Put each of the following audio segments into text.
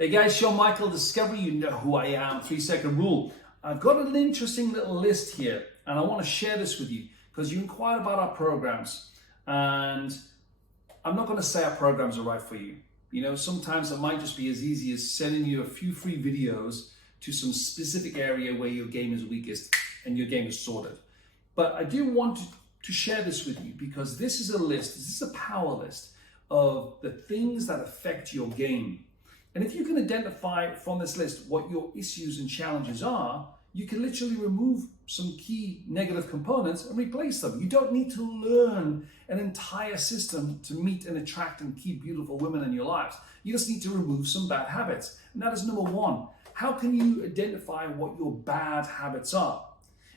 Hey guys, Sean Michael Discovery, you know who I am, 3-second rule. I've got an interesting little list here and I want to share this with you because you inquired about our programs and I'm not going to say our programs are right for you. You know, sometimes it might just be as easy as sending you a few free videos to some specific area where your game is weakest and your game is sorted. But I do want to share this with you because this is a list, this is a power list of the things that affect your game. And if you can identify from this list what your issues and challenges are, you can literally remove some key negative components and replace them. You don't need to learn an entire system to meet and attract and keep beautiful women in your lives. You just need to remove some bad habits. And that is number one. How can you identify what your bad habits are?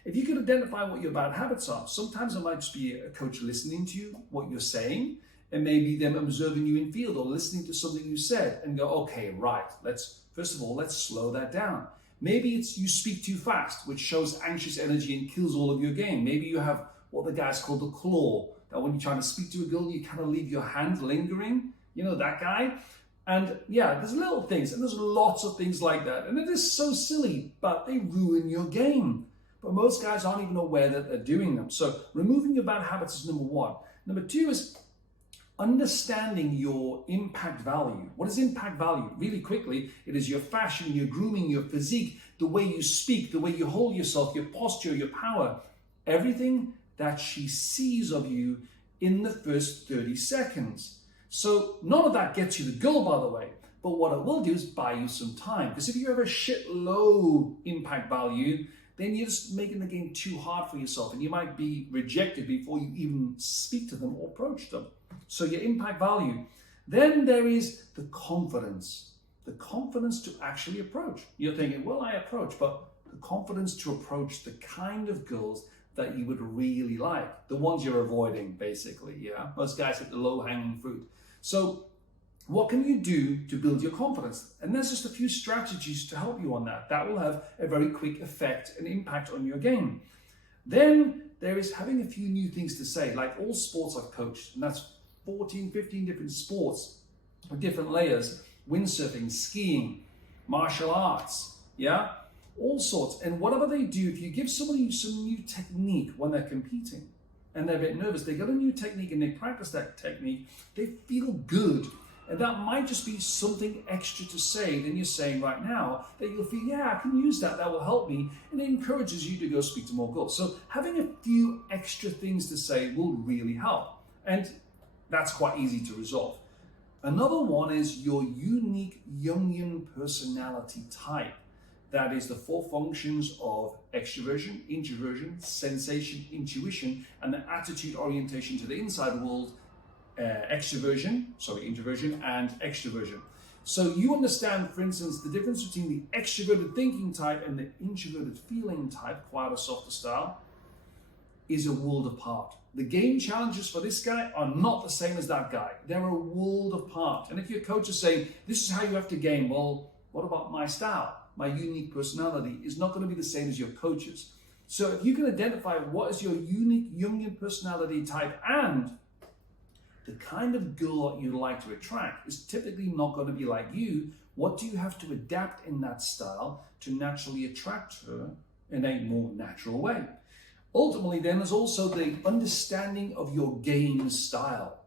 If you can identify what your bad habits are, sometimes it might just be a coach listening to you, what you're saying, and maybe them observing you in field or listening to something you said and go, okay, right, first of all, let's slow that down. Maybe it's you speak too fast, which shows anxious energy and kills all of your game. Maybe you have what the guys call the claw, that when you're trying to speak to a girl, you kind of leave your hand lingering, you know, that guy. And yeah, there's little things, and there's lots of things like that. And it is so silly, but they ruin your game. But most guys aren't even aware that they're doing them. So removing your bad habits is number one. Number two is understanding your impact value. What is impact value? Really quickly, it is your fashion, your grooming, your physique, the way you speak, the way you hold yourself, your posture, your power, everything that she sees of you in the first 30 seconds. So none of that gets you the girl, by the way, but what it will do is buy you some time. Because if you have a shit low impact value, then you're just making the game too hard for yourself and you might be rejected before you even speak to them or approach them. So your impact value. Then there is the confidence to actually approach. You're thinking, well, I approach, but the confidence to approach the kind of girls that you would really like, the ones you're avoiding, basically. Yeah, most guys hit the low-hanging fruit. So what can you do to build your confidence? And there's just a few strategies to help you on that. That will have a very quick effect and impact on your game. Then there is having a few new things to say, like all sports I've coached, and that's 14, 15 different sports with different layers, windsurfing, skiing, martial arts, yeah, all sorts. And whatever they do, if you give somebody some new technique when they're competing and they're a bit nervous, they get a new technique and they practice that technique, they feel good. And that might just be something extra to say than you're saying right now that you'll feel, yeah, I can use that, that will help me. And it encourages you to go speak to more girls. So having a few extra things to say will really help. And that's quite easy to resolve. Another one is your unique Jungian personality type. That is the 4 functions of extroversion, introversion, sensation, intuition, and the attitude orientation to the inside world, introversion, and extroversion. So you understand, for instance, the difference between the extroverted thinking type and the introverted feeling type, quieter, softer style, is a world apart. The game challenges for this guy are not the same as that guy. They're a world apart. And if your coach is saying, this is how you have to game, well, what about my style? My unique personality is not going to be the same as your coach's. So if you can identify what is your unique Jungian personality type and the kind of girl that you'd like to attract is typically not going to be like you, what do you have to adapt in that style to naturally attract her in a more natural way? Ultimately, then, there's also the understanding of your game style.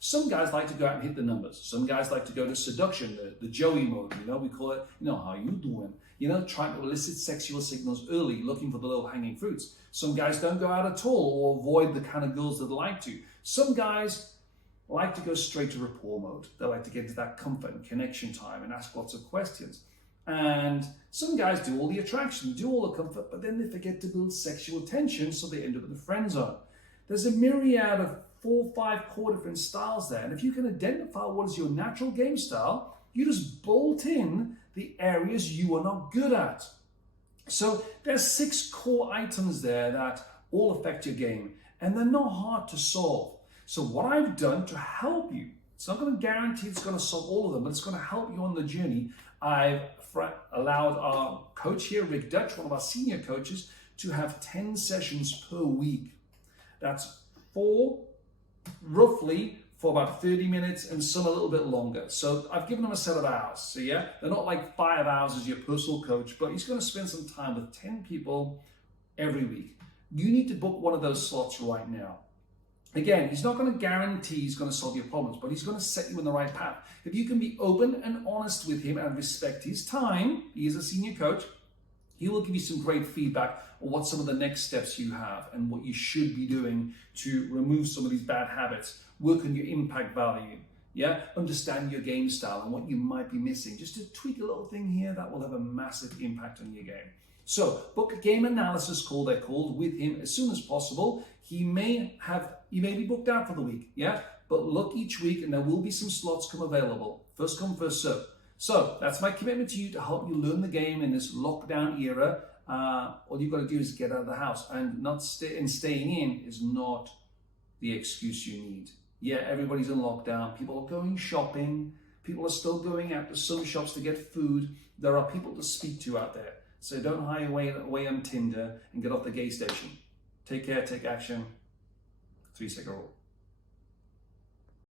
Some guys like to go out and hit the numbers. Some guys like to go to seduction, the Joey mode, you know, we call it, you know, how you doing? You know, trying to elicit sexual signals early, looking for the low-hanging fruits. Some guys don't go out at all or avoid the kind of girls that like to. Some guys like to go straight to rapport mode. They like to get into that comfort and connection time and ask lots of questions. And some guys do all the attraction, do all the comfort, but then they forget to build sexual tension, so they end up in the friend zone. There's a myriad of 4 or 5 core different styles there. And if you can identify what is your natural game style, you just bolt in the areas you are not good at. So there's 6 core items there that all affect your game, and they're not hard to solve. So what I've done to help you, it's not going to guarantee it's going to solve all of them, but it's going to help you on the journey. I've allowed our coach here, Rick Dutch, one of our senior coaches, to have 10 sessions per week. That's roughly for about 30 minutes and some a little bit longer. So I've given him a set of hours. So yeah, they're not like 5 hours as your personal coach, but he's going to spend some time with 10 people every week. You need to book one of those slots right now. Again, he's not going to guarantee he's going to solve your problems, but he's going to set you in the right path. If you can be open and honest with him and respect his time, he is a senior coach, he will give you some great feedback on what some of the next steps you have and what you should be doing to remove some of these bad habits, work on your impact value, yeah, understand your game style and what you might be missing. Just to tweak a little thing here that will have a massive impact on your game. So book a game analysis call, they're called, with him as soon as possible. He may be booked out for the week, yeah? But look each week and there will be some slots come available. First come, first serve. So that's my commitment to you to help you learn the game in this lockdown era. All you've got to do is get out of the house, and staying in is not the excuse you need. Yeah, everybody's in lockdown. People are going shopping. People are still going out to some shops to get food. There are people to speak to out there. So don't hide away on Tinder and get off the gay station. Take care, take action. 3-second rule.